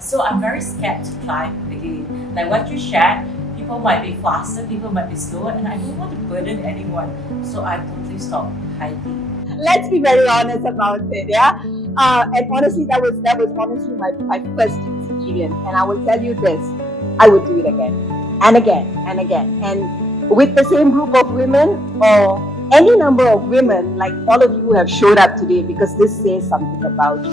So I'm very scared to try again. Like what you shared, people might be faster, people might be slower, and I don't want to burden anyone. So I totally stopped hiking. Let's be very honest about it, yeah. And honestly, that was honestly my first experience, and I will tell you this: I would do it again and again and again, and with the same group of women or any number of women, like all of you who have showed up today, because this says something about you.